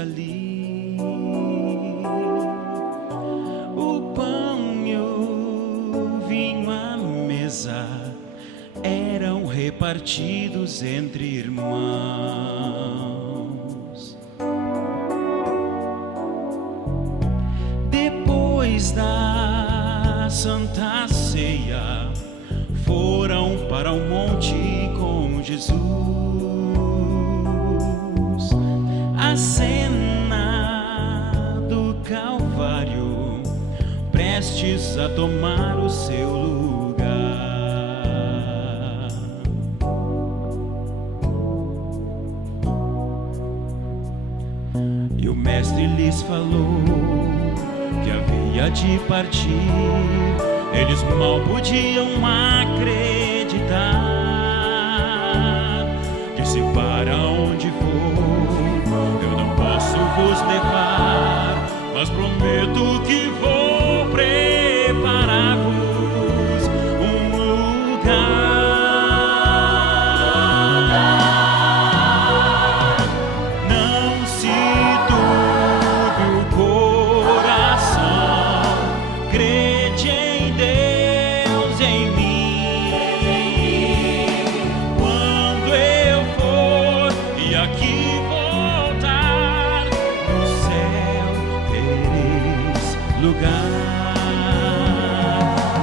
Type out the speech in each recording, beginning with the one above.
ali. O pão e o vinho à mesa eram repartidos entre irmãos. Depois da Santa Ceia, foram para o monte com Jesus. A cena do Calvário, prestes a tomar o seu lugar. E o mestre lhes falou que havia de partir. Eles mal podiam acreditar. Disse: para onde for, eu não posso vos levar, mas prometo que vou preparar-vos um lugar. Não se turbe o coração, crede em Deus, em mim. Quando eu for e aqui voltar, no céu tereis lugar.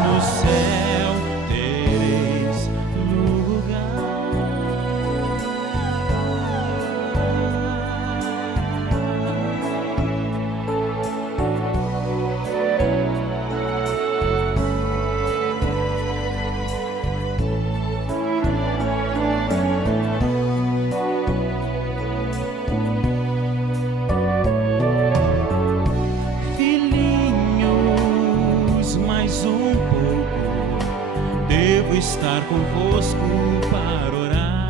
No céu tereis filhinhos, mais um pouco devo estar convosco para orar.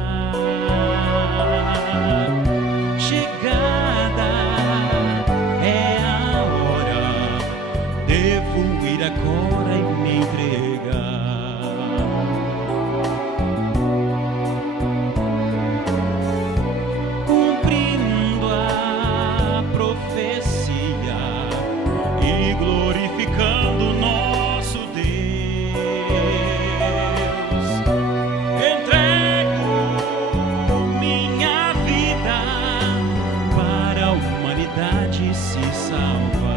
Chegada é a hora, devo ir agora e me entregar. Cumprindo a profecia e glorificando nosso Deus, entrego minha vida para a humanidade se salvar.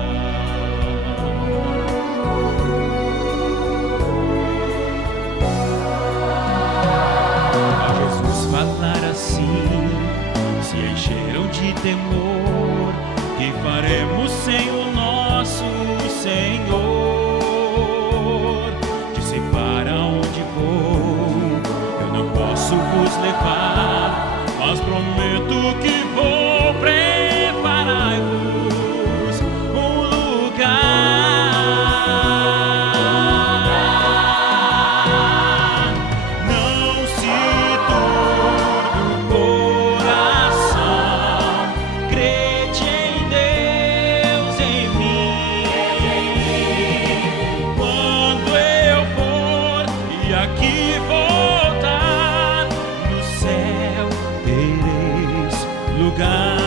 Ao Jesus falar assim, se encheram de temor. Que faremos sem o nosso Senhor? Disse: para onde vou, eu não posso vos levar, mas prometo que vou preparar-vos um lugar. Não se turbe o coração, crede em Deus, em mim. Quando eu for e aqui voltar, no céu tereis lugar.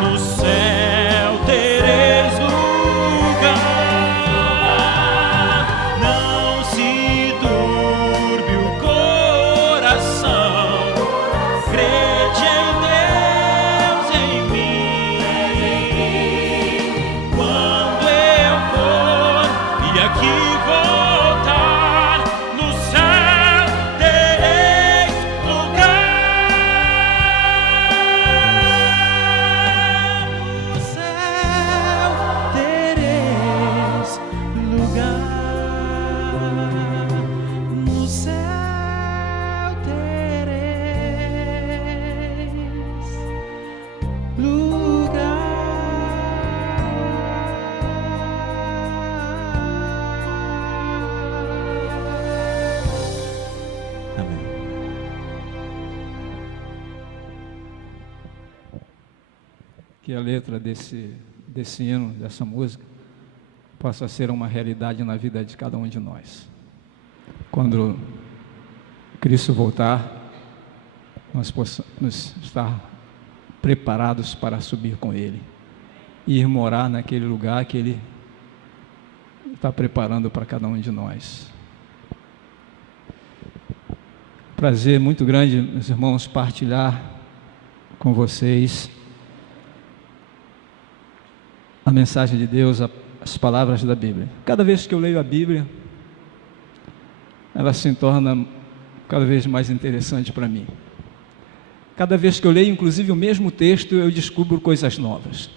No céu tereis lugar. Não se turbe o coração, crede em Deus, em mim. Quando eu for e aqui voltar, no céu tereis lugar. No céu tereis lugar. No céu tereis lugar. Amém. Que a letra desse hino, dessa música, possa ser uma realidade na vida de cada um de nós. Quando Cristo voltar, nós possamos estar preparados para subir com Ele e ir morar naquele lugar que Ele está preparando para cada um de nós. Prazer muito grande, meus irmãos, partilhar com vocês a mensagem de Deus, as palavras da Bíblia. Cada vez que eu leio a Bíblia, ela se torna cada vez mais interessante para mim. Cada vez que eu leio, inclusive, o mesmo texto, eu descubro coisas novas.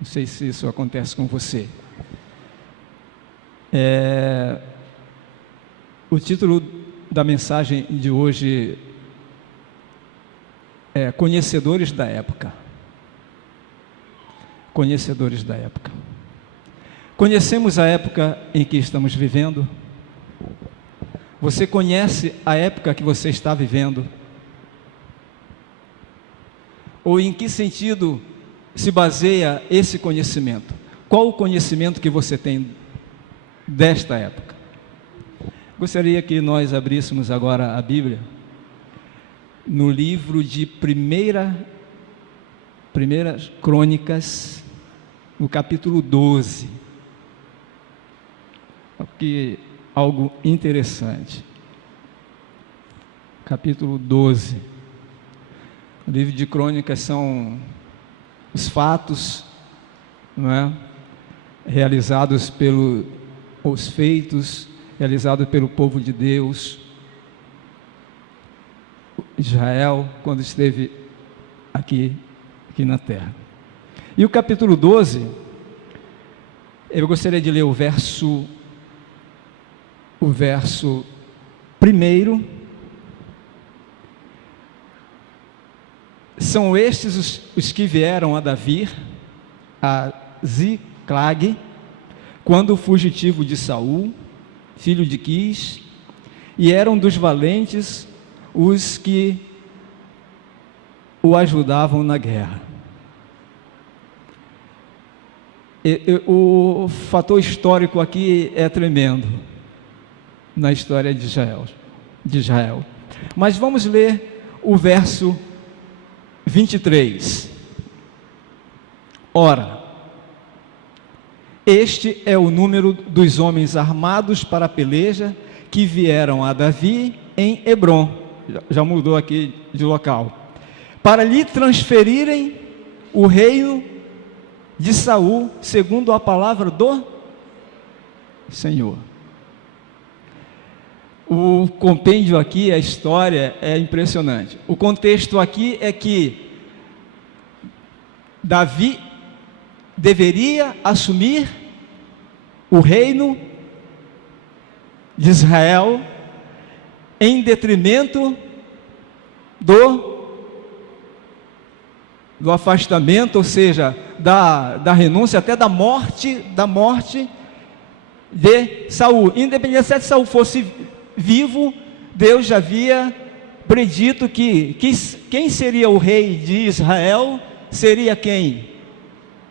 Não sei se isso acontece com você. O título da mensagem de hoje é Conhecedores da Época. Conhecedores da época. Conhecemos a época em que estamos vivendo? Você conhece a época que você está vivendo? Ou em que sentido se baseia esse conhecimento? Qual o conhecimento que você tem desta época? Gostaria que nós abríssemos agora a Bíblia no livro de Primeiras Crônicas, no capítulo 12. Aqui algo interessante. Capítulo 12. O livro de Crônicas são os fatos, não é? Realizados os feitos realizados pelo povo de Deus, Israel, quando esteve aqui na terra. E o capítulo 12, eu gostaria de ler o verso 1. São estes os que vieram a Davi, a Ziclag, quando fugitivo de Saul, filho de Quis, e eram dos valentes os que o ajudavam na guerra. O fator histórico aqui é tremendo na história de Israel. Mas vamos ler o verso 23. Ora, este é o número dos homens armados para a peleja que vieram a Davi em Hebrom, já mudou aqui de local, para lhe transferirem o reino de Saul, segundo a palavra do Senhor. O compêndio aqui, a história é impressionante. O contexto aqui é que Davi deveria assumir o reino de Israel em detrimento do afastamento, ou seja, da renúncia, até da morte de Saul. Independente se Saul fosse vivo, Deus já havia predito que quem seria o rei de Israel seria quem?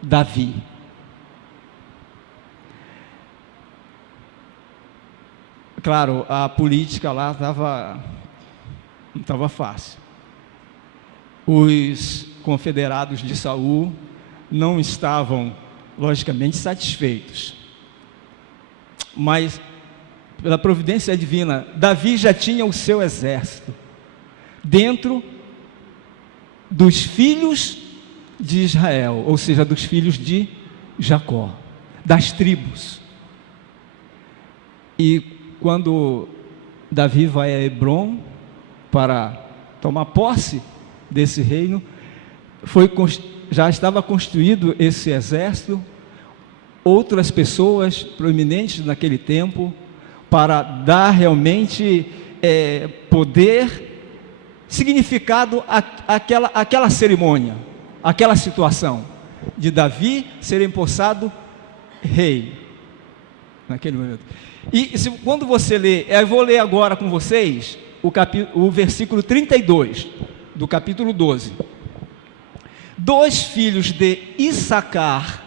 Davi. Claro, a política lá não estava fácil. Os confederados de Saul não estavam, logicamente, satisfeitos. Mas, pela providência divina, Davi já tinha o seu exército dentro dos filhos de Israel, ou seja, dos filhos de Jacó, das tribos. E quando Davi vai a Hebrom para tomar posse desse reino, já estava construído esse exército, outras pessoas proeminentes naquele tempo, para dar realmente poder, significado àquela cerimônia, àquela situação de Davi ser empossado rei naquele momento. E quando você lê, eu vou ler agora com vocês o versículo 32 do capítulo 12. Dois filhos de Issacar,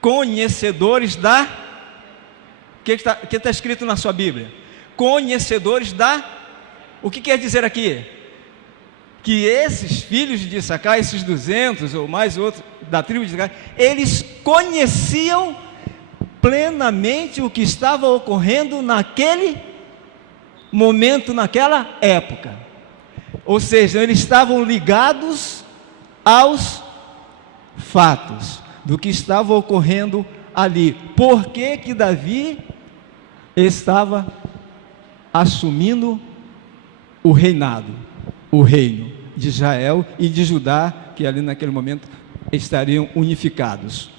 conhecedores da... O que está escrito na sua Bíblia? Conhecedores da... O que quer dizer aqui? que esses filhos de Issacar, esses 200 ou mais outros da tribo de Issacar, eles conheciam plenamente o que estava ocorrendo naquele momento, naquela época. Ou seja, eles estavam ligados aos fatos do que estava ocorrendo ali. Por que que Davi estava assumindo o reinado, o reino de Israel e de Judá, que ali naquele momento estariam unificados?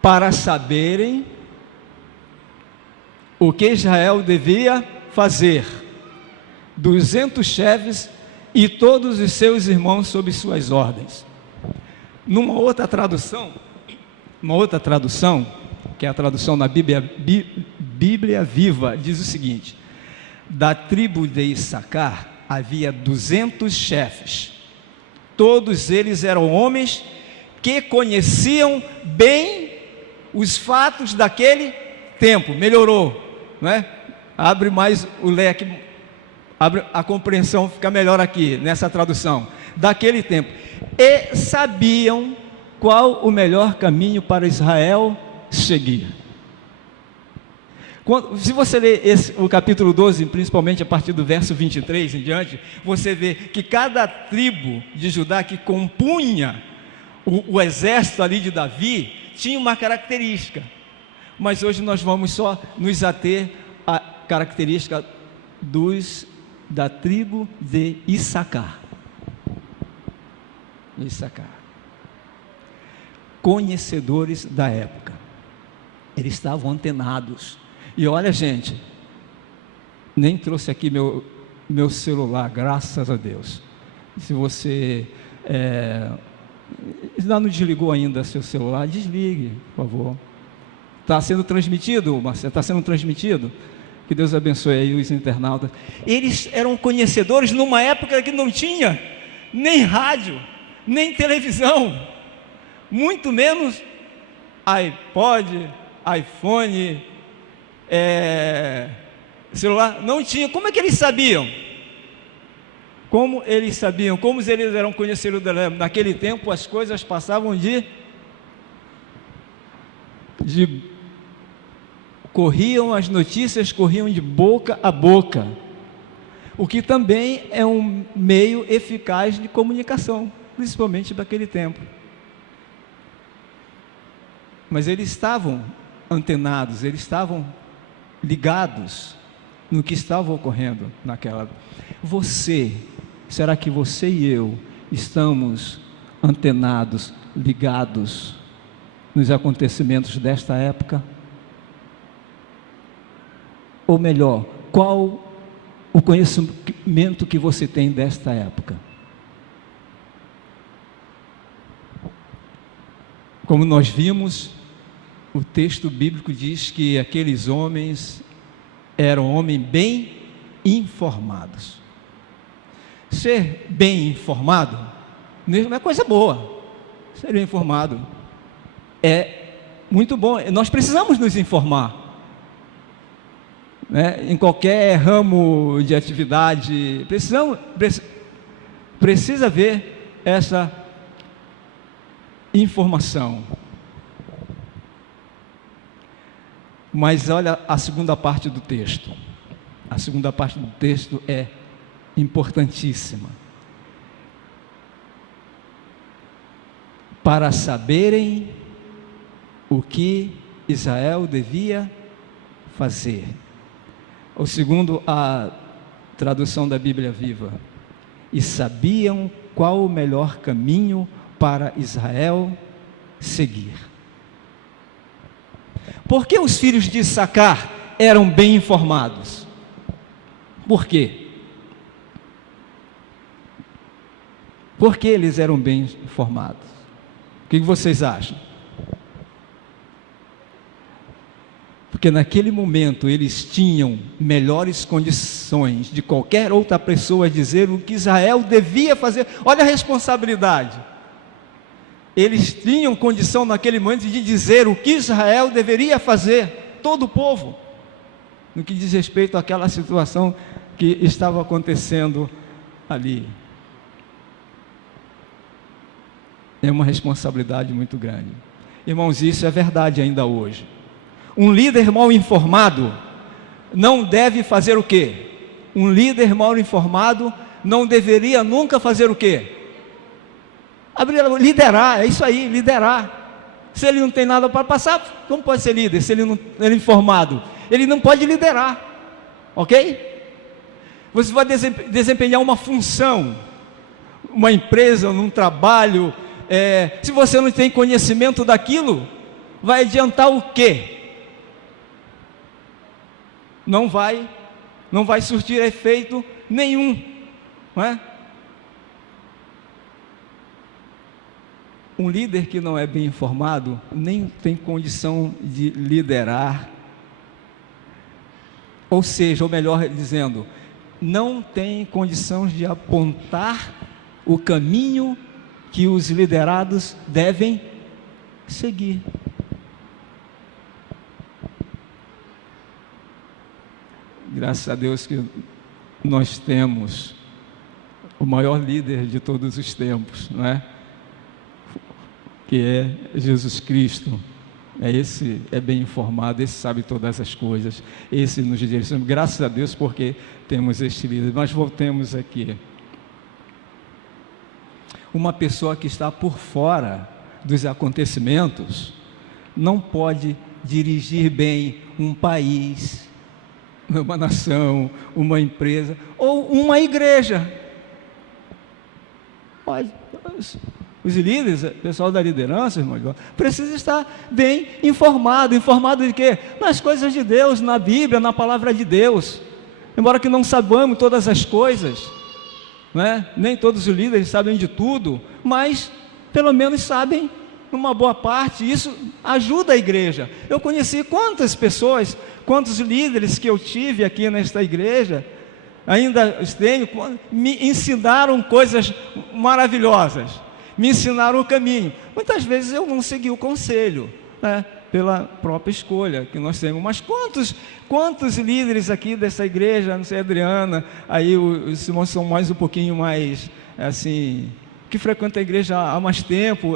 Para saberem o que Israel devia fazer, 200 chefes e todos os seus irmãos sob suas ordens. Numa outra tradução, que é a tradução na Bíblia Viva, diz o seguinte: da tribo de Issacar havia 200 chefes, todos eles eram homens que conheciam bem os fatos daquele tempo. Melhorou, não é? Abre mais o leque, abre a compreensão, fica melhor aqui nessa tradução. Daquele tempo, e sabiam qual o melhor caminho para Israel seguir. Se você ler o capítulo 12, principalmente a partir do verso 23 em diante, você vê que cada tribo de Judá que compunha o exército ali de Davi tinha uma característica, mas hoje nós vamos só nos ater à característica da tribo de Issacar. Conhecedores da época, eles estavam antenados. E olha, gente, nem trouxe aqui meu celular, graças a Deus. Se você não desligou ainda seu celular, desligue, por favor. Está sendo transmitido, Marcelo? Está sendo transmitido? Que Deus abençoe aí os internautas. Eles eram conhecedores numa época que não tinha nem rádio, nem televisão, muito menos iPod, iPhone, celular, não tinha. Como é que eles sabiam? Como eles eram conhecedores naquele tempo? As coisas passavam corriam, as notícias corriam de boca a boca, o que também é um meio eficaz de comunicação, principalmente daquele tempo. Mas eles estavam antenados, eles estavam ligados no que estava ocorrendo naquela. Será que você e eu estamos antenados, ligados nos acontecimentos desta época? Ou melhor, qual o conhecimento que você tem desta época? Como nós vimos, o texto bíblico diz que aqueles homens eram homens bem informados. Ser bem informado não é coisa boa. Ser bem informado é muito bom. Nós precisamos nos informar, né? Em qualquer ramo de atividade, precisa ver essa informação. Mas olha a segunda parte do texto. A segunda parte do texto é importantíssima. Para saberem o que Israel devia fazer. Ou segundo a tradução da Bíblia Viva, e sabiam qual o melhor caminho para Israel seguir. Por que os filhos de Issacar eram bem informados? Por quê? Por que eles eram bem informados? O que vocês acham? Porque naquele momento eles tinham melhores condições de qualquer outra pessoa dizer o que Israel devia fazer. Olha a responsabilidade. Eles tinham condição naquele momento de dizer o que Israel deveria fazer, todo o povo, no que diz respeito àquela situação que estava acontecendo ali. É uma responsabilidade muito grande. Irmãos, isso é verdade ainda hoje. Um líder mal informado não deve fazer o quê? Um líder mal informado não deveria nunca fazer o quê? Liderar, é isso aí, liderar. Se ele não tem nada para passar, como pode ser líder se ele não é informado? Ele não pode liderar, ok? Você vai desempenhar uma função, uma empresa, num trabalho, se você não tem conhecimento daquilo, vai adiantar o quê? Não vai surtir efeito nenhum, não é? Um líder que não é bem informado nem tem condição de liderar, ou seja, ou melhor dizendo, não tem condição de apontar o caminho que os liderados devem seguir. Graças a Deus que nós temos o maior líder de todos os tempos, não é? Que é Jesus Cristo. Esse é bem informado, esse sabe todas as coisas, esse nos direciona. Graças a Deus porque temos este líder. Mas voltemos aqui. Uma pessoa que está por fora dos acontecimentos não pode dirigir bem um país, uma nação, uma empresa ou uma igreja. Pode. Os líderes, o pessoal da liderança, irmão, precisa estar bem informado. Informado de quê? Nas coisas de Deus, na Bíblia, na palavra de Deus. Embora que não saibamos todas as coisas, né? Nem todos os líderes sabem de tudo, mas pelo menos sabem uma boa parte. Isso ajuda a igreja. Eu conheci quantas pessoas, quantos líderes que eu tive aqui nesta igreja, ainda tenho, me ensinaram coisas maravilhosas. Me ensinaram o caminho. Muitas vezes eu não segui o conselho, né, pela própria escolha que nós temos. Mas quantos líderes aqui dessa igreja, não sei, Adriana, aí os irmãos são um pouquinho mais, assim, que frequentam a igreja há mais tempo,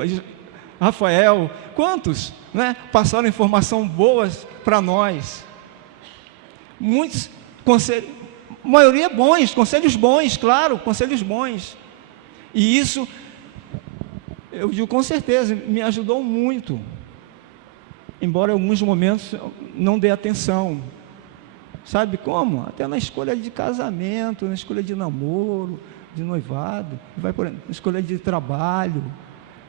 Rafael, quantos, né, passaram informação boas para nós? Muitos conselhos, a maioria bons, conselhos bons, claro, conselhos bons. E isso, eu digo com certeza, me ajudou muito, embora em alguns momentos não dê atenção. Sabe como? Até na escolha de casamento, na escolha de namoro, de noivado, vai por aí, na escolha de trabalho,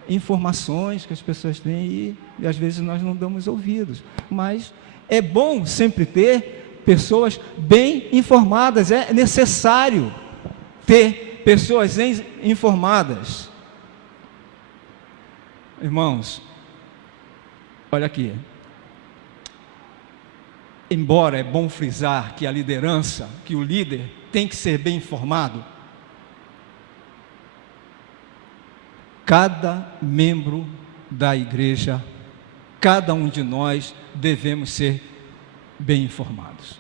informações que as pessoas têm e às vezes nós não damos ouvidos. Mas é bom sempre ter pessoas bem informadas, é necessário ter pessoas informadas. Irmãos, olha aqui, embora é bom frisar que a liderança, que o líder tem que ser bem informado, cada membro da igreja, cada um de nós devemos ser bem informados.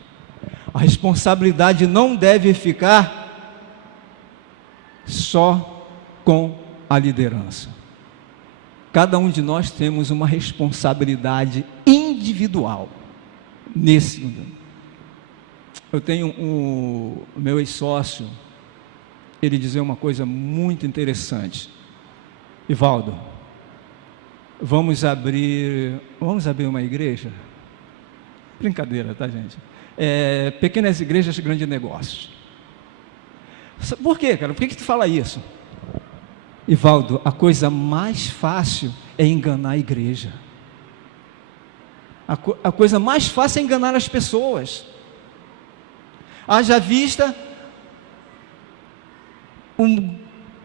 A responsabilidade não deve ficar só com a liderança. Cada um de nós temos uma responsabilidade individual nesse. Eu tenho o meu ex-sócio, ele dizia uma coisa muito interessante: Ivaldo, vamos abrir uma igreja? Brincadeira, tá, gente? Pequenas igrejas, grandes negócios. Por quê, cara? Por que tu fala isso? Ivaldo, a coisa mais fácil é enganar a igreja. A coisa mais fácil é enganar as pessoas. Haja vista um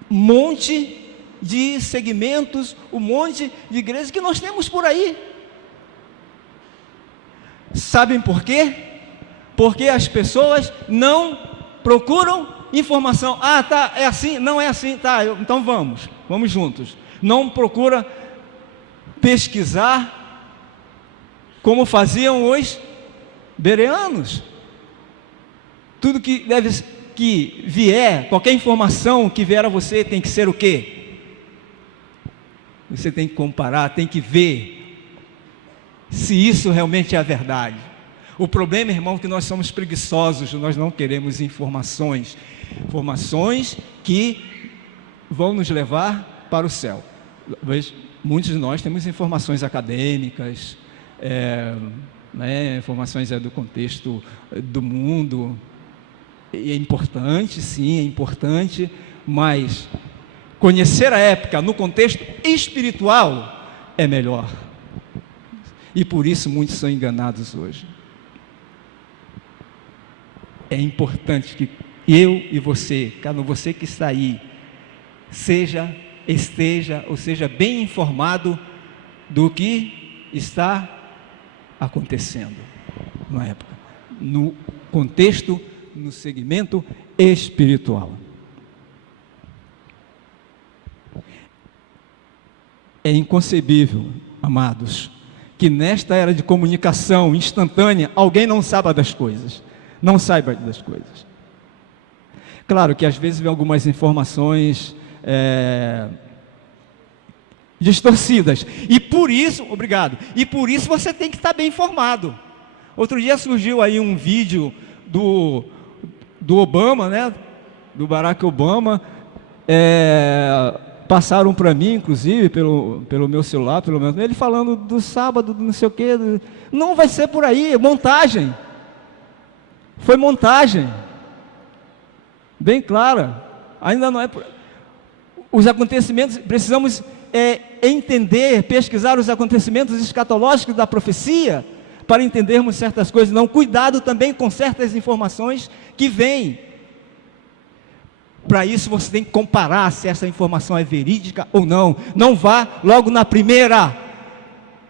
monte de segmentos, um monte de igrejas que nós temos por aí. Sabem por quê? Porque as pessoas não procuram informação. Ah, tá, é assim, não é assim, tá, então vamos juntos. Não procura pesquisar como faziam os bereanos. Tudo que vier, qualquer informação que vier a você tem que ser o quê? Você tem que comparar, tem que ver se isso realmente é a verdade. O problema, irmão, é que nós somos preguiçosos, nós não queremos informações que vão nos levar para o céu. Muitos de nós temos informações acadêmicas, informações do contexto do mundo. E é importante, sim, é importante, mas conhecer a época no contexto espiritual é melhor. E por isso muitos são enganados hoje. É importante que eu e você, cada você que está aí, seja bem informado do que está acontecendo na época, no contexto, no segmento espiritual. É inconcebível, amados, que nesta era de comunicação instantânea, alguém não saiba das coisas. Claro que às vezes vem algumas informações distorcidas, e por isso você tem que estar bem informado. Outro dia surgiu aí um vídeo do Obama, né, do Barack Obama, passaram para mim, inclusive, pelo meu celular, pelo menos, ele falando do sábado, do não sei o quê, não vai ser por aí, montagem, foi montagem, bem clara, ainda não é por... Os acontecimentos, precisamos entender, pesquisar os acontecimentos escatológicos da profecia, para entendermos certas coisas. Não, cuidado também com certas informações que vêm. Para isso você tem que comparar se essa informação é verídica ou não. Não vá logo na primeira,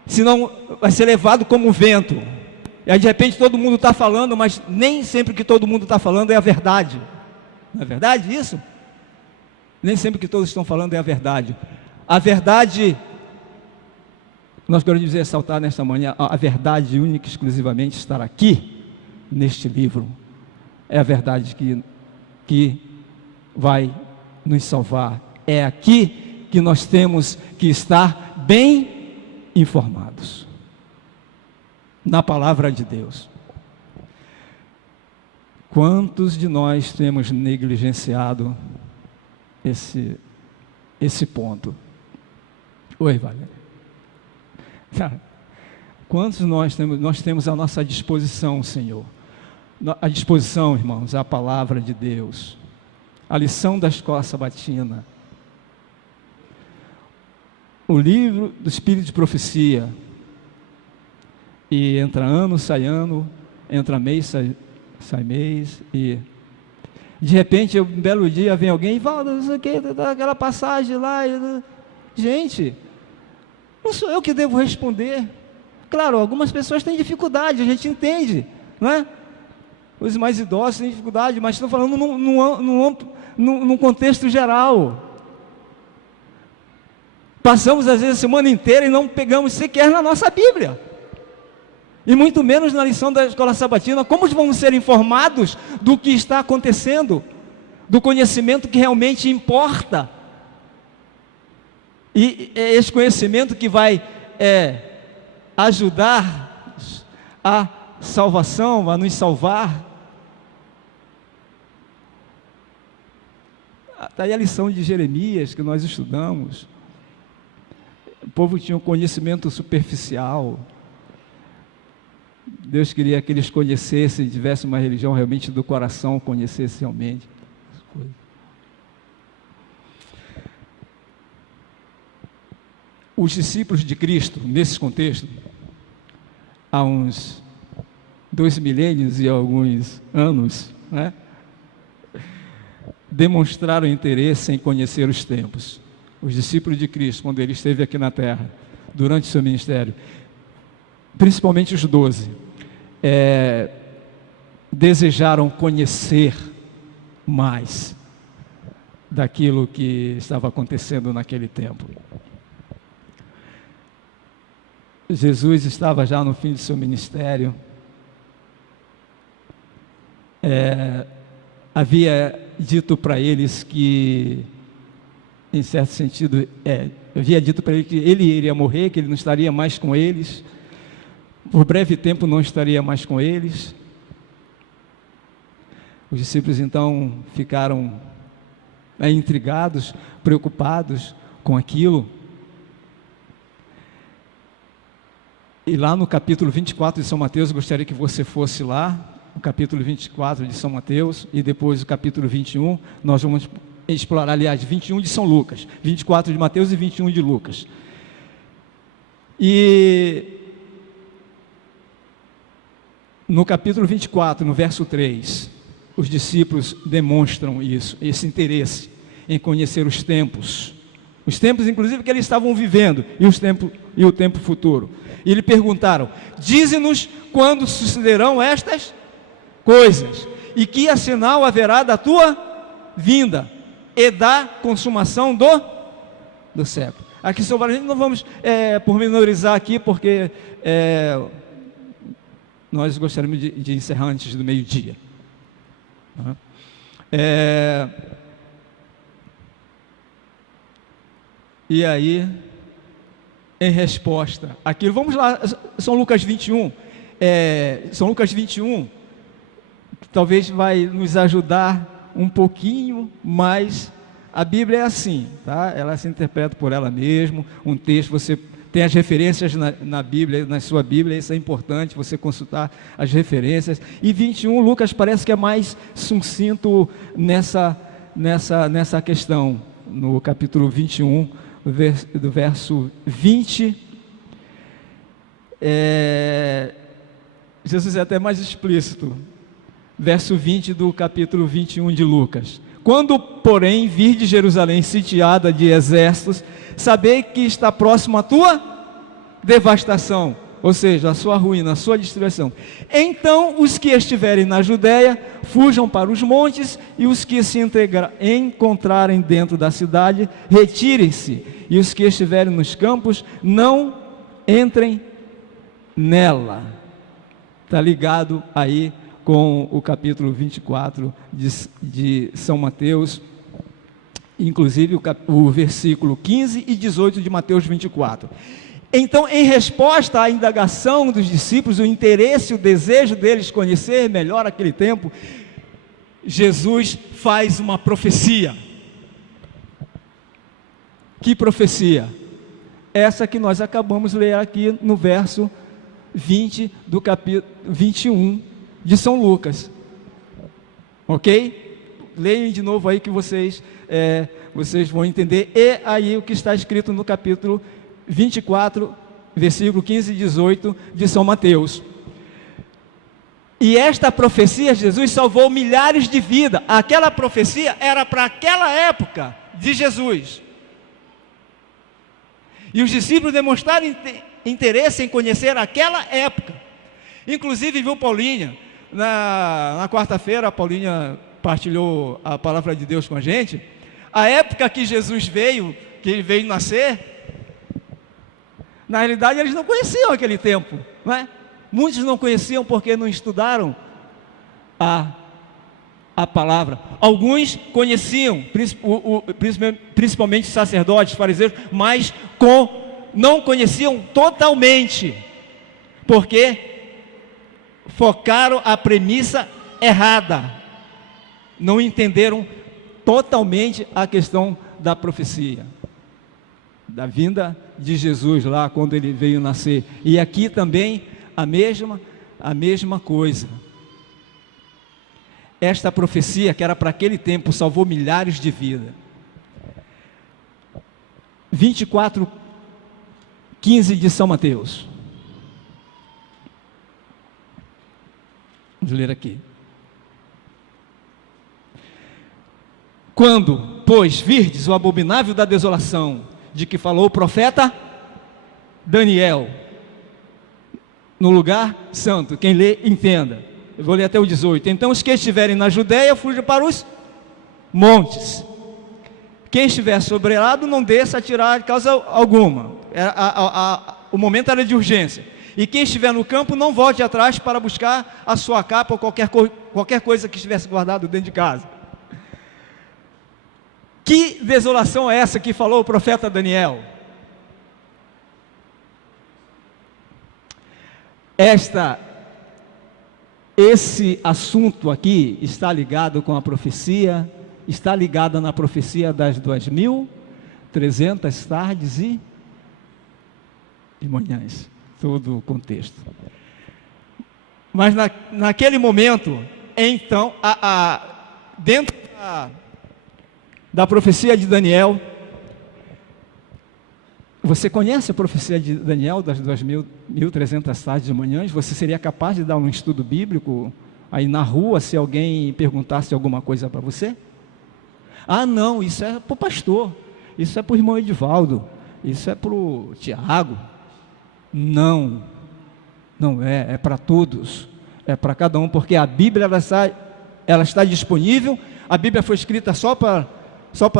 senão vai ser levado como vento. E aí de repente todo mundo está falando, mas nem sempre que todo mundo está falando é a verdade. Não é verdade isso? Nem sempre que todos estão falando é a verdade. A verdade, nós queremos ressaltar nesta manhã, a verdade única e exclusivamente estar aqui, neste livro. É a verdade que vai nos salvar. É aqui que nós temos que estar bem informados, na palavra de Deus. Quantos de nós temos negligenciado esse ponto? Oi, Valéria. Quantos nós temos à nossa disposição, Senhor? À disposição, irmãos, a palavra de Deus, a lição da escola sabatina, o livro do Espírito de Profecia, e entra ano, sai ano, entra mês, sai mês, e de repente, um belo dia, vem alguém e fala, não sei o que, aquela passagem lá, gente, não sou eu que devo responder. Claro, algumas pessoas têm dificuldade, a gente entende, não é? Os mais idosos têm dificuldade, mas estou falando num contexto geral. Passamos às vezes a semana inteira e não pegamos sequer na nossa Bíblia, e muito menos na lição da escola sabatina. Como vamos ser informados do que está acontecendo, do conhecimento que realmente importa? E é esse conhecimento que vai ajudar a salvação, a nos salvar. Está aí a lição de Jeremias que nós estudamos. O povo tinha um conhecimento superficial. Deus queria que eles conhecessem, tivessem uma religião realmente do coração, conhecessem realmente as coisas. Os discípulos de Cristo, nesse contexto, há uns 2 milênios e alguns anos, né, demonstraram interesse em conhecer os tempos. Os discípulos de Cristo, quando ele esteve aqui na terra, durante o seu ministério, principalmente os 12, desejaram conhecer mais daquilo que estava acontecendo naquele tempo. Jesus estava já no fim do seu ministério, havia dito para eles que, em certo sentido, havia dito para ele que ele iria morrer, que ele não estaria mais com eles, por breve tempo não estaria mais com eles. Os discípulos então ficaram intrigados, preocupados com aquilo. E lá no capítulo 24 de São Mateus, gostaria que você fosse lá, o capítulo 24 de São Mateus, e depois o capítulo 21, nós vamos explorar, aliás, 21 de São Lucas, 24 de Mateus e 21 de Lucas. E no capítulo 24, no verso 3, os discípulos demonstram isso, esse interesse em conhecer os tempos inclusive que eles estavam vivendo, e o tempo futuro. E lhe perguntaram: dize-nos quando sucederão estas coisas, e que sinal haverá da tua vinda e da consumação do século. Aqui sobre a gente não vamos pormenorizar aqui, porque nós gostaríamos de encerrar antes do meio-dia. E aí, em resposta àquilo, vamos lá, São Lucas 21, São Lucas 21, talvez vai nos ajudar um pouquinho mais. A Bíblia é assim, tá? Ela se interpreta por ela mesma, um texto, você tem as referências na Bíblia, na sua Bíblia, isso é importante, você consultar as referências. E 21, Lucas parece que é mais sucinto nessa questão, no capítulo 21, do verso 20, Jesus é até mais explícito, verso 20 do capítulo 21 de Lucas: quando, porém, vir de Jerusalém sitiada de exércitos, sabei que está próximo a tua devastação, ou seja, a sua ruína, a sua destruição. Então os que estiverem na Judéia fujam para os montes, e os que se encontrarem dentro da cidade retirem-se, e os que estiverem nos campos não entrem nela. Está ligado aí com o capítulo 24 de São Mateus, inclusive o versículo 15 e 18 de Mateus 24. Então, em resposta à indagação dos discípulos, o interesse, o desejo deles conhecer melhor aquele tempo, Jesus faz uma profecia. Que profecia? Essa que nós acabamos de ler aqui no verso 20 do capítulo 21 de São Lucas. Ok? Leiam de novo aí que vocês vão entender. E aí o que está escrito no capítulo 24, versículo 15 e 18 de São Mateus. E esta profecia, Jesus salvou milhares de vidas. Aquela profecia era para aquela época de Jesus. E os discípulos demonstraram interesse em conhecer aquela época. Inclusive, viu, Paulinha, na quarta-feira, a Paulinha partilhou a palavra de Deus com a gente. A época que Jesus veio, que ele veio nascer, na realidade eles não conheciam aquele tempo, não é? Muitos não conheciam porque não estudaram a palavra. Alguns conheciam, principalmente sacerdotes, fariseus, mas não conheciam totalmente, porque focaram a premissa errada, não entenderam totalmente a questão da profecia, da vinda de Jesus lá quando ele veio nascer. E aqui também a mesma coisa. Esta profecia, que era para aquele tempo, salvou milhares de vidas. 24, 15 de São Mateus. Vamos ler aqui. Quando, pois, virdes o abominável da desolação, de que falou o profeta Daniel, no lugar santo, quem lê, entenda. Eu vou ler até o 18. Então os que estiverem na Judéia, fujam para os montes. Quem estiver sobrelado, não desça a tirar de causa alguma. O momento era de urgência. E quem estiver no campo, não volte atrás para buscar a sua capa ou qualquer qualquer coisa que estivesse guardado dentro de casa. Que desolação é essa que falou o profeta Daniel? Esse assunto aqui está ligado com a profecia, está ligado na profecia das 2300 tardes e manhãs, todo o contexto. Mas naquele momento, então, dentro da profecia de Daniel, você conhece a profecia de Daniel das 2300 tardes e manhãs? Você seria capaz de dar um estudo bíblico aí na rua, se alguém perguntasse alguma coisa para você? Ah, não, isso é para o pastor, isso é para o irmão Edivaldo, isso é para o Tiago. Não, não é para todos, é para cada um, porque a Bíblia ela está disponível. A Bíblia foi escrita só para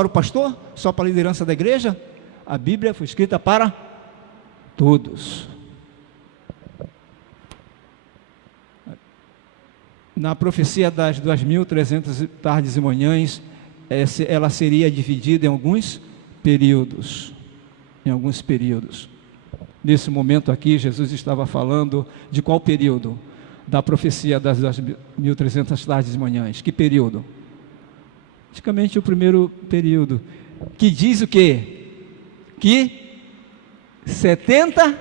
o pastor, só para a liderança da igreja? A Bíblia foi escrita para todos. Na profecia das 2300 tardes e manhãs, ela seria dividida em alguns períodos. Nesse momento aqui, Jesus estava falando de qual período? Da profecia das 2300 tardes e manhãs. Que período? Praticamente o primeiro período, que diz o quê? Que 70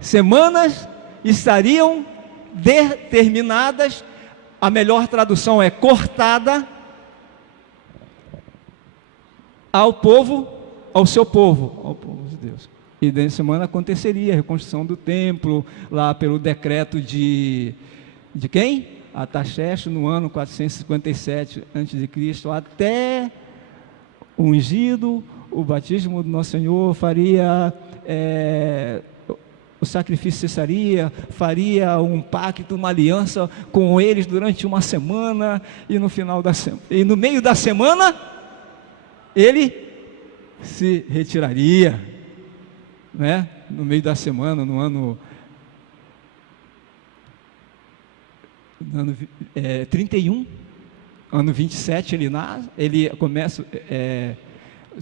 semanas estariam determinadas, a melhor tradução é cortada, ao seu povo de Deus. E dessa semana aconteceria a reconstrução do templo, lá pelo decreto de quem? Ataxerxes, no ano 457 a.C., até ungido, o batismo do Nosso Senhor, faria o sacrifício cessaria, faria um pacto, uma aliança com eles durante uma semana, e no final da semana, e no meio da semana, ele se retiraria, né? No meio da semana, no ano 31, ano 27, ele começa o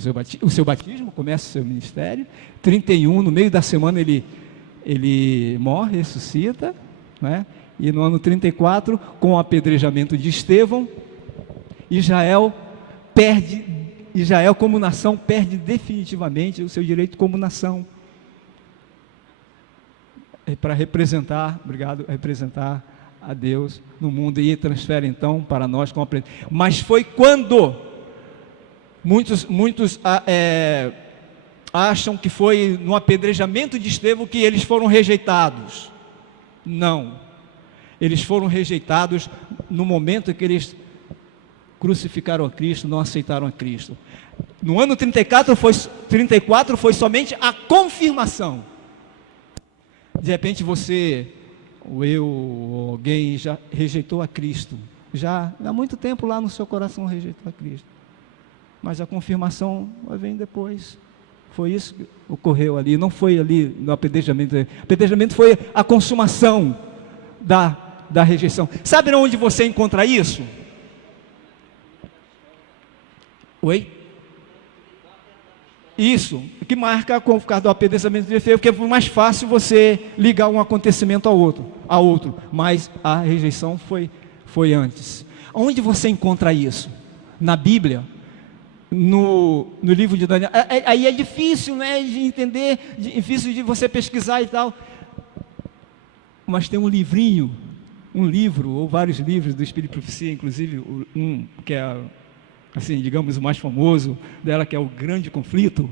seu batismo, começa o seu ministério. 31, no meio da semana ele morre, ressuscita, né? E no ano 34, com o apedrejamento de Estevão, Israel como nação perde definitivamente o seu direito como nação, para representar a Deus no mundo, e transfere então para nós como aprendizado. Mas foi quando muitos acham que foi no apedrejamento de Estevão que eles foram rejeitados. Não, eles foram rejeitados no momento em que eles crucificaram a Cristo, não aceitaram a Cristo. No ano 34 foi somente a confirmação. De repente você, ou eu, ou alguém já rejeitou a Cristo, já há muito tempo lá no seu coração rejeitou a Cristo, mas a confirmação vem depois. Foi isso que ocorreu ali, não foi ali no apedrejamento. O apedrejamento foi a consumação da rejeição. Sabe onde você encontra isso? Oi? Isso, que marca por causa do apedrejamento de Estevão, porque é mais fácil você ligar um acontecimento a outro, mas a rejeição foi antes. Onde você encontra isso? Na Bíblia? No livro de Daniel? Aí é difícil, né, de entender, difícil de você pesquisar e tal, mas tem um livro, ou vários livros do Espírito de Profecia, inclusive um que é, assim, digamos, o mais famoso dela, que é o Grande Conflito.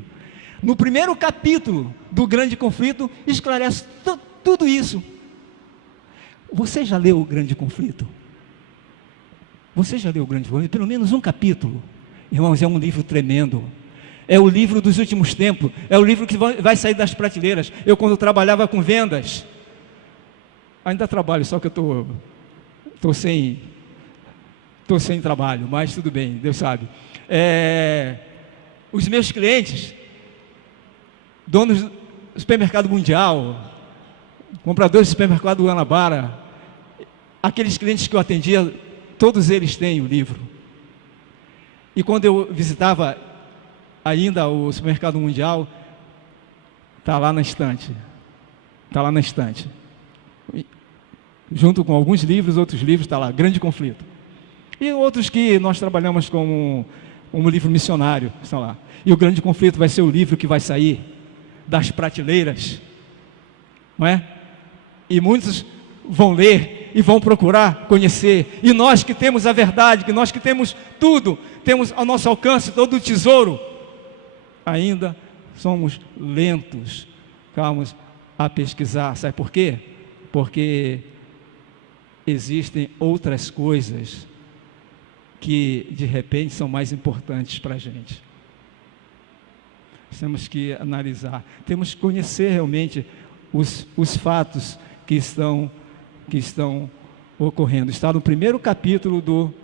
No primeiro capítulo do Grande Conflito, esclarece tudo isso. Você já leu o Grande Conflito? Você já leu o Grande Conflito? Pelo menos um capítulo. Irmãos, é um livro tremendo. É o livro dos últimos tempos. É o livro que vai sair das prateleiras. Eu, quando trabalhava com vendas, ainda trabalho, só que eu estou sem trabalho, mas tudo bem, Deus sabe. Os meus clientes, donos do supermercado Mundial, compradores do supermercado Guanabara, aqueles clientes que eu atendia, todos eles têm o livro. E quando eu visitava ainda o Supermercado Mundial, está lá na estante. Está lá na estante. Junto com alguns livros, outros livros, está lá, Grande Conflito. E outros que nós trabalhamos como livro missionário, estão lá. E o Grande Conflito vai ser o livro que vai sair das prateleiras, não é? E muitos vão ler e vão procurar conhecer. E nós que temos a verdade, que nós que temos tudo, temos ao nosso alcance todo o tesouro, ainda somos lentos, calmos a pesquisar. Sabe por quê? Porque existem outras coisas que de repente são mais importantes para a gente. Temos que analisar, temos que conhecer realmente os fatos que estão ocorrendo. Está no primeiro capítulo do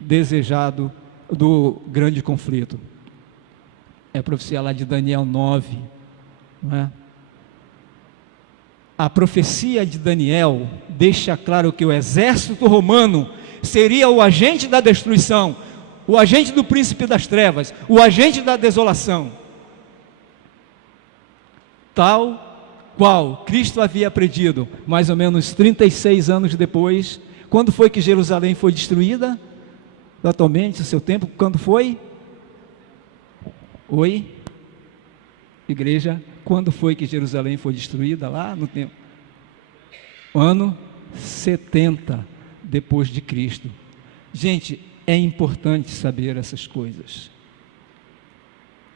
desejado, do grande conflito. É a profecia lá de Daniel 9, não é? A profecia de Daniel deixa claro que o exército romano seria o agente da destruição, o agente do príncipe das trevas, o agente da desolação, tal qual Cristo havia predido, mais ou menos 36 anos depois. Quando foi que Jerusalém foi destruída? Atualmente, o seu tempo, quando foi? Oi? Igreja, quando foi que Jerusalém foi destruída? Lá no tempo, ano 70 depois de Cristo. Gente, é importante saber essas coisas.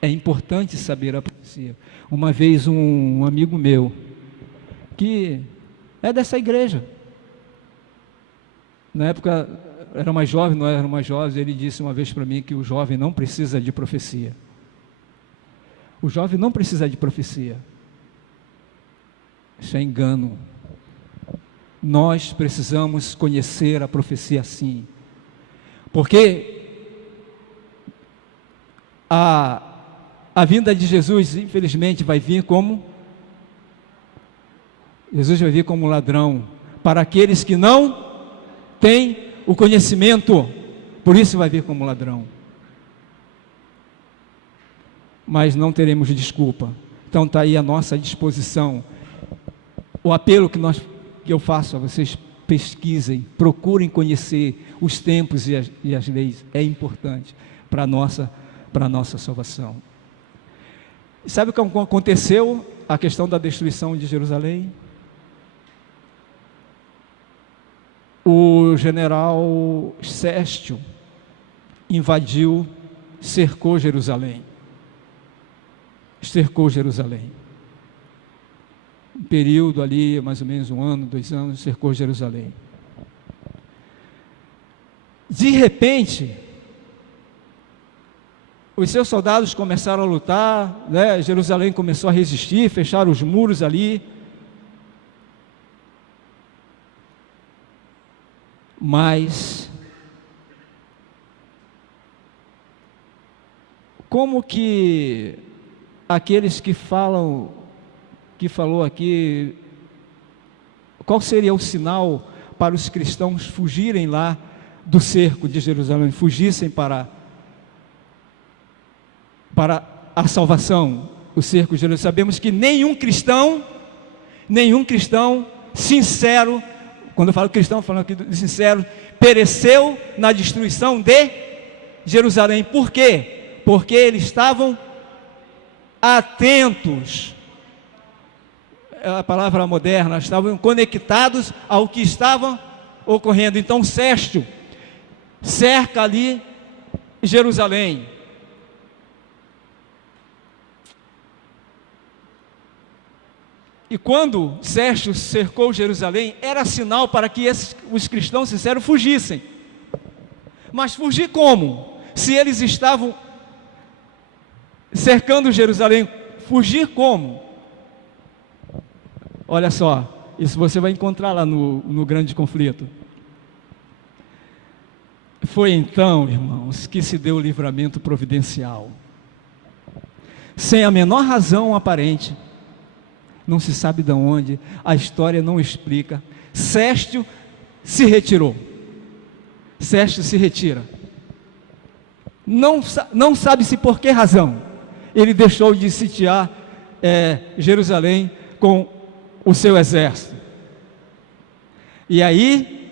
É importante saber a profecia. Uma vez um amigo meu, que é dessa igreja, na época era mais jovem, não era mais jovem, ele disse uma vez para mim que o jovem não precisa de profecia. O jovem não precisa de profecia. Isso é engano. Nós precisamos conhecer a profecia sim. Porque a vinda de Jesus, infelizmente, vai vir como? Jesus vai vir como ladrão para aqueles que não têm o conhecimento. Por isso vai vir como ladrão. Mas não teremos desculpa. Então está aí a nossa disposição. O apelo que eu faço a vocês: pesquisem, procurem conhecer os tempos e as leis. É importante para a nossa salvação. E sabe como aconteceu a questão da destruição de Jerusalém? O general Sérgio invadiu, cercou Jerusalém. Um período ali, mais ou menos 1 ano, 2 anos, cercou Jerusalém. De repente, os seus soldados começaram a lutar, né? Jerusalém começou a resistir, fecharam os muros ali. Mas, como que aqueles que falou aqui, qual seria o sinal para os cristãos fugirem lá do cerco de Jerusalém, fugissem para a salvação, o cerco de Jerusalém? Sabemos que nenhum cristão sincero, quando eu falo cristão, falando aqui de sincero, pereceu na destruição de Jerusalém. Por quê? Porque eles estavam atentos, é a palavra moderna, estavam conectados ao que estava ocorrendo. Então Sérgio cerca ali Jerusalém. E quando Sérgio cercou Jerusalém, era sinal para que os cristãos sinceros fugissem. Mas fugir como? Se eles estavam cercando Jerusalém, fugir como? Olha só, isso você vai encontrar lá no grande conflito. Foi então, irmãos, que se deu o livramento providencial. Sem a menor razão aparente, não se sabe de onde, a história não explica. Sérgio se retirou. Sérgio se retira. Não sabe-se por que razão ele deixou de sitiar Jerusalém com o seu exército. E aí,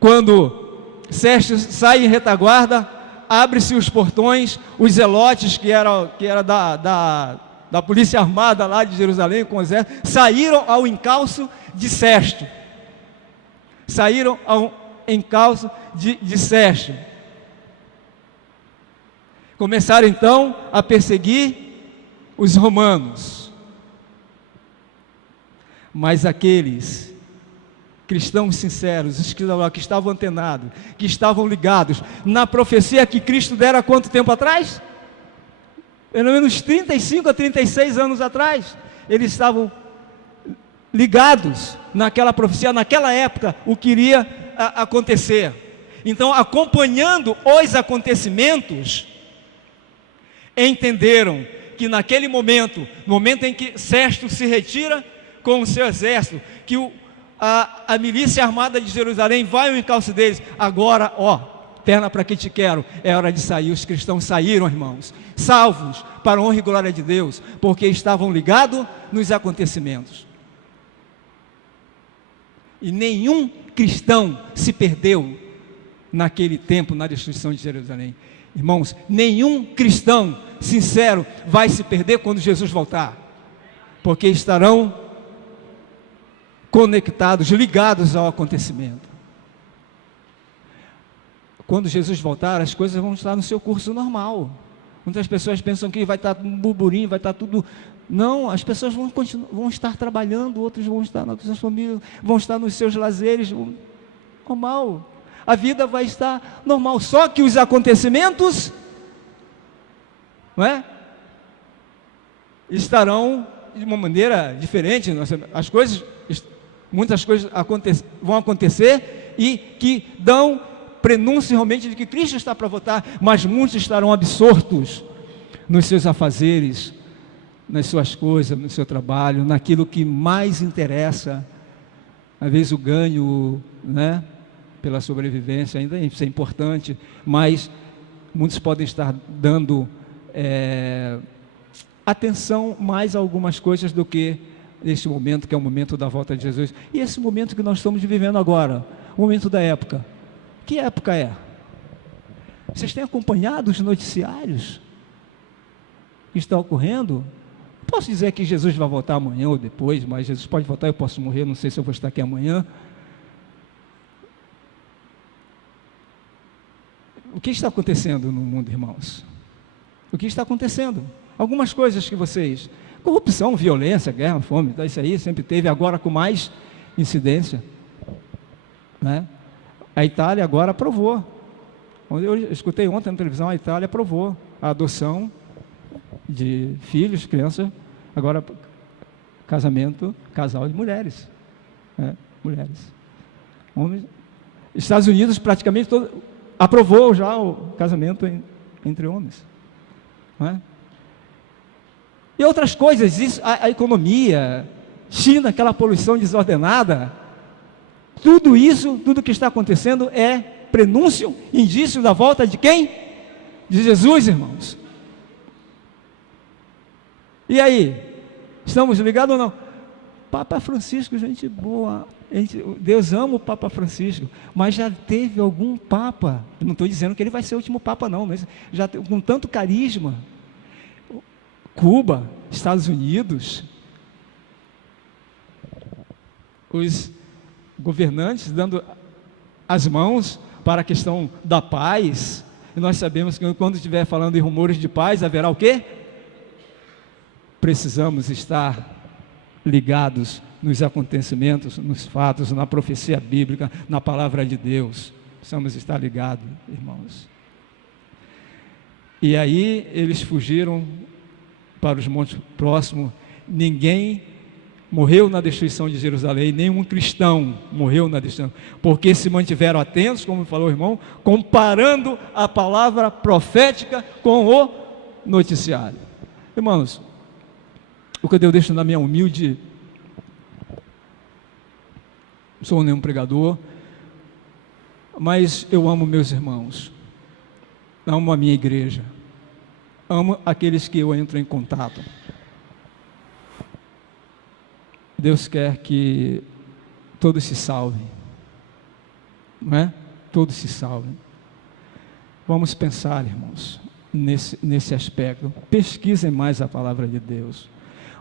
quando Sérgio sai em retaguarda, abre-se os portões, os zelotes que era da polícia armada lá de Jerusalém com o exército, saíram ao encalço de Sérgio. Saíram ao encalço de Sérgio. Começaram então a perseguir os romanos. Mas aqueles cristãos sinceros, os que estavam antenados, que estavam ligados na profecia que Cristo dera há quanto tempo atrás? Pelo menos 35 a 36 anos atrás. Eles estavam ligados naquela profecia, naquela época, o que iria acontecer. Então, acompanhando os acontecimentos, entenderam que naquele momento, no momento em que Sérgio se retira com o seu exército, que a milícia armada de Jerusalém vai ao encalço deles, agora, perna para que te quero, é hora de sair. Os cristãos saíram, irmãos, salvos, para a honra e glória de Deus, porque estavam ligados nos acontecimentos. E nenhum cristão se perdeu naquele tempo, na destruição de Jerusalém. Irmãos, nenhum cristão sincero vai se perder quando Jesus voltar, porque estarão conectados, ligados ao acontecimento. Quando Jesus voltar, as coisas vão estar no seu curso normal. Muitas pessoas pensam que vai estar um burburinho, vai estar tudo... Não, as pessoas vão estar trabalhando, outros vão estar nas suas famílias, vão estar nos seus lazeres, normal. A vida vai estar normal, só que os acontecimentos, não é? Estarão de uma maneira diferente. Muitas coisas vão acontecer e que dão prenúncio realmente de que Cristo está para voltar, mas muitos estarão absortos nos seus afazeres, nas suas coisas, no seu trabalho, naquilo que mais interessa. Às vezes o ganho, né, pela sobrevivência, ainda isso é importante, mas muitos podem estar dando atenção mais a algumas coisas do que neste momento, que é o momento da volta de Jesus. E esse momento que nós estamos vivendo agora, o momento da época. Que época é? Vocês têm acompanhado os noticiários que estão ocorrendo? Posso dizer que Jesus vai voltar amanhã ou depois, mas Jesus pode voltar, eu posso morrer, não sei se eu vou estar aqui amanhã. O que está acontecendo no mundo, irmãos? O que está acontecendo? Algumas coisas que vocês... Corrupção, violência, guerra, fome, isso aí sempre teve, agora com mais incidência, né? A Itália agora aprovou. Eu escutei ontem na televisão, a Itália aprovou a adoção de filhos, crianças, agora casal de mulheres, né? Mulheres. Homens. Estados Unidos praticamente aprovou já o casamento entre homens, não é? E outras coisas, a economia, China, aquela poluição desordenada, tudo isso, tudo que está acontecendo é prenúncio, indício da volta de quem? De Jesus, irmãos. E aí, estamos ligados ou não? Papa Francisco, gente boa, Deus ama o Papa Francisco, mas já teve algum Papa, eu não estou dizendo que ele vai ser o último Papa não, mas já com tanto carisma, Cuba, Estados Unidos, os governantes dando as mãos para a questão da paz, e nós sabemos que quando estiver falando em rumores de paz, haverá o quê? Precisamos estar ligados nos acontecimentos, nos fatos, na profecia bíblica, na palavra de Deus. Precisamos estar ligados, irmãos. E aí eles fugiram para os montes próximos. Ninguém morreu na destruição de Jerusalém, nenhum cristão morreu na destruição, porque se mantiveram atentos, como falou o irmão, comparando a palavra profética com o noticiário. Irmãos, o que eu deixo na minha humilde, não sou nenhum pregador, Mas eu amo meus irmãos, amo a minha igreja, amo aqueles que eu entro em contato. Deus quer que todos se salvem, não é? Todos se salvem. Vamos pensar, irmãos, nesse aspecto. Pesquisem mais a palavra de Deus,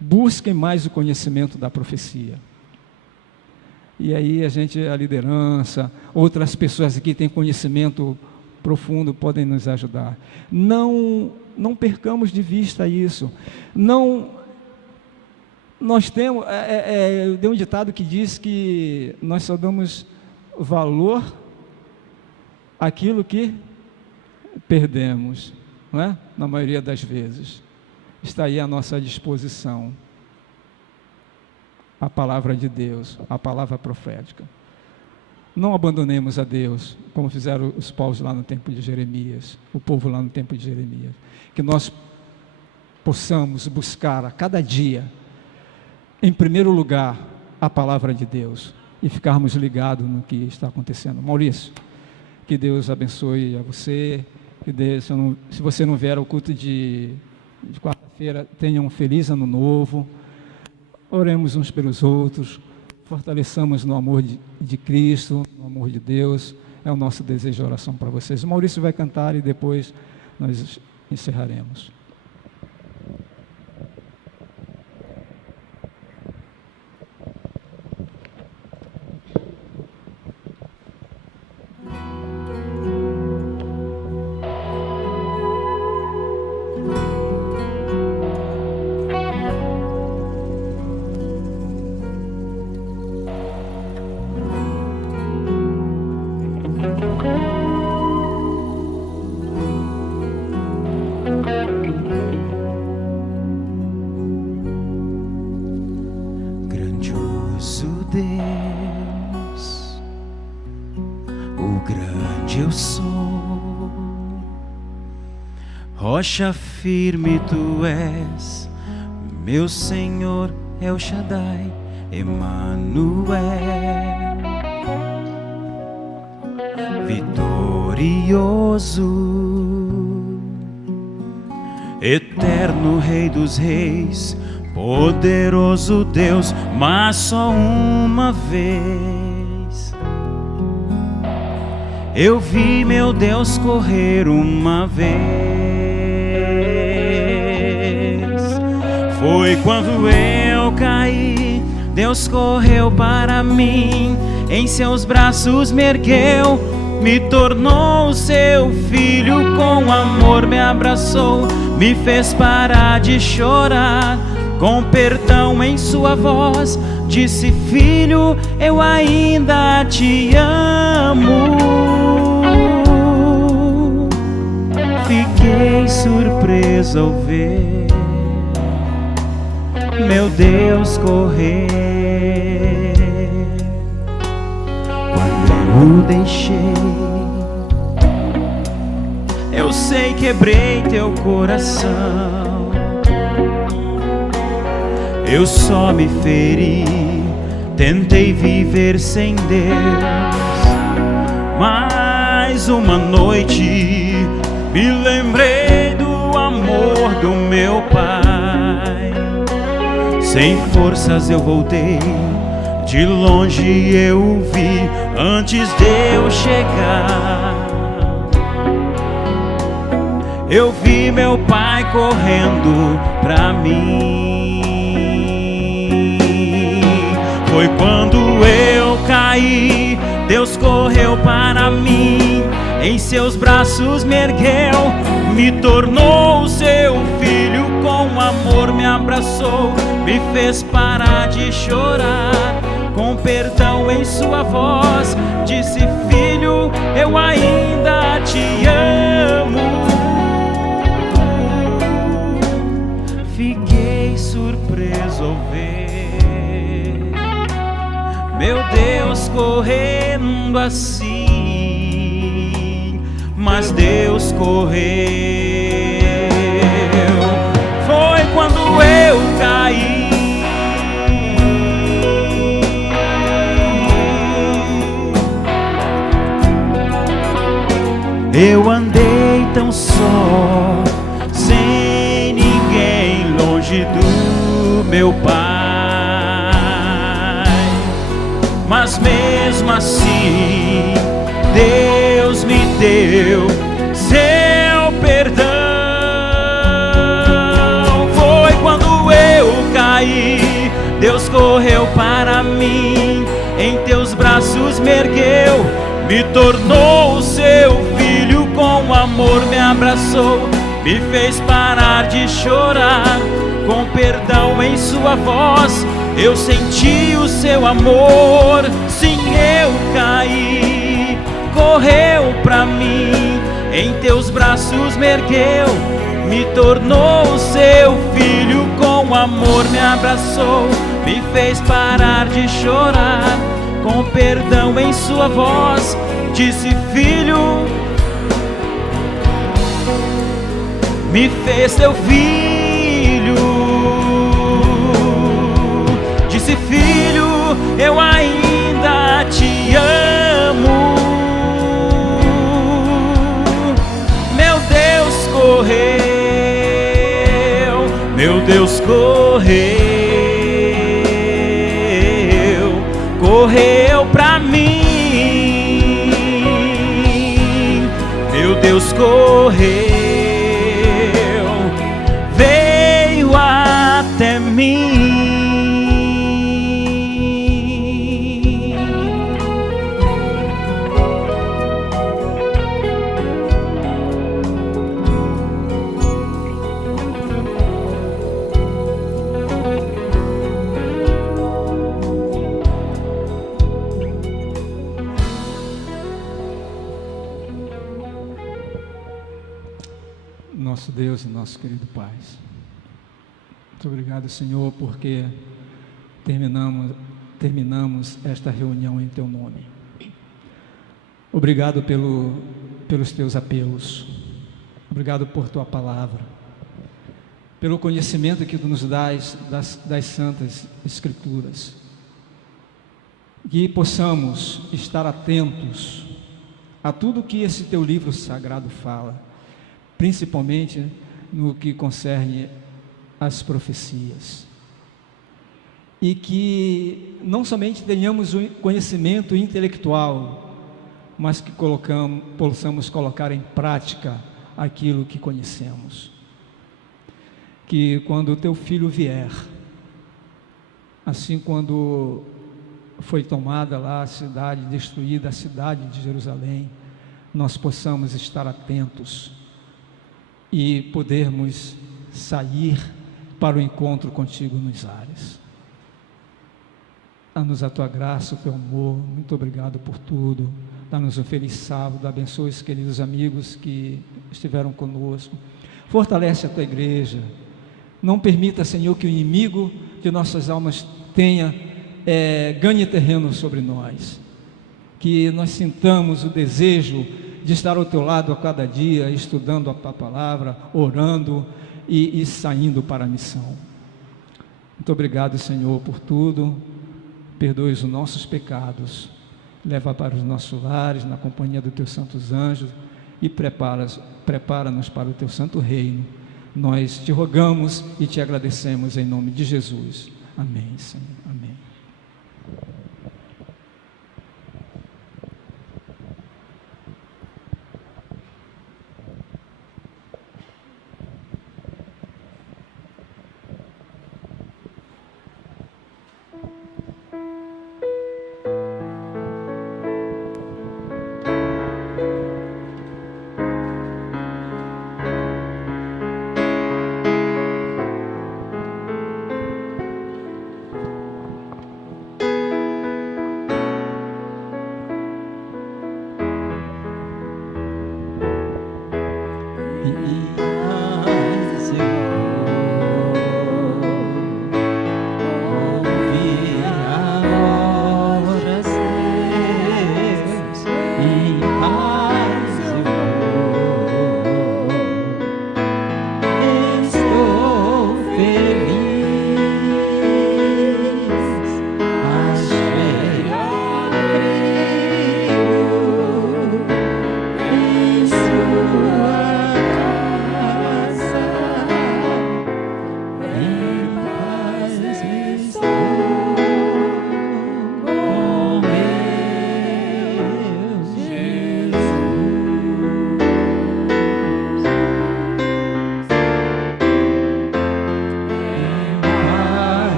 busquem mais o conhecimento da profecia. E aí a liderança, outras pessoas aqui têm conhecimento profundo, podem nos ajudar. Não percamos de vista isso. Nós temos, tem um ditado que diz que nós só damos valor àquilo que perdemos, não é? Na maioria das vezes. Está aí à nossa disposição a palavra de Deus, a palavra profética. Não abandonemos a Deus, como fizeram os povos lá no tempo de Jeremias, o povo lá no tempo de Jeremias. Que nós possamos buscar a cada dia, em primeiro lugar, a palavra de Deus e ficarmos ligados no que está acontecendo. Maurício, que Deus abençoe a você, que Deus, se você não vier ao culto de quarta-feira, tenha um feliz ano novo. Oremos uns pelos outros, fortaleçamos no amor de Cristo, no amor de Deus. É o nosso desejo de oração para vocês. O Maurício vai cantar e depois nós encerraremos. Grandioso Deus, o grande eu sou, rocha firme tu és, meu Senhor El Shaddai, Emanuel, vitorioso, eterno Rei dos Reis, poderoso Deus, mas só uma vez eu vi meu Deus correr uma vez. Foi quando eu caí, Deus correu para mim, em seus braços me ergueu, me tornou seu filho, com amor me abraçou, me fez parar de chorar, com perdão em sua voz, disse: filho, eu ainda te amo. Fiquei surpreso ao ver meu Deus correr. Quando eu o deixei, eu sei, quebrei teu coração. Eu só me feri, tentei viver sem Deus. Mas uma noite me lembrei do amor do meu Pai. Sem forças eu voltei, de longe eu o vi antes de eu chegar. Eu vi meu Pai correndo pra mim. Foi quando eu caí, Deus correu para mim, em seus braços me ergueu, me tornou seu filho, com amor me abraçou, me fez parar de chorar, com perdão em sua voz, disse: filho, eu ainda te amo. Fiquei surpreso ao ver meu Deus correndo assim, mas Deus correu. Foi quando eu caí, Eu andei tão só, sem ninguém, longe do meu Pai. Mas mesmo assim, Deus me deu seu perdão. Foi quando eu caí, Deus correu para mim, em teus braços me ergueu, me tornou seu filho, com amor me abraçou, me fez parar de chorar, com perdão em sua voz, eu senti o seu amor. Sim, eu caí, correu pra mim, em teus braços me ergueu, me tornou seu filho, com amor me abraçou, me fez parar de chorar, com perdão em sua voz, disse: filho, me fez teu filho. Disse: filho, eu ainda te amo. Meu Deus correu, meu Deus correu, correu pra mim. Meu Deus correu, veio até mim. Nosso Deus e nosso querido Pai, muito obrigado, Senhor, porque terminamos esta reunião em Teu nome. Obrigado pelos Teus apelos, obrigado por Tua palavra, pelo conhecimento que Tu nos dás das Santas Escrituras, que possamos estar atentos a tudo que esse Teu livro sagrado fala, principalmente no que concerne às profecias, e que não somente tenhamos um conhecimento intelectual, mas que possamos colocar em prática aquilo que conhecemos, que quando o Teu Filho vier, assim quando foi tomada lá a cidade, destruída a cidade de Jerusalém, nós possamos estar atentos e podermos sair para o encontro contigo nos ares. Dá-nos a Tua graça, o Teu amor, muito obrigado por tudo. Dá-nos um feliz sábado, abençoe os queridos amigos que estiveram conosco. Fortalece a Tua igreja. Não permita, Senhor, que o inimigo de nossas almas ganhe terreno sobre nós. Que nós sintamos o desejo de estar ao Teu lado a cada dia, estudando a palavra, orando e saindo para a missão. Muito obrigado, Senhor, por tudo. Perdoe os nossos pecados, leva para os nossos lares, na companhia dos Teus santos anjos, e prepara-nos para o Teu santo reino. Nós Te rogamos e Te agradecemos em nome de Jesus. Amém, Senhor. Amém.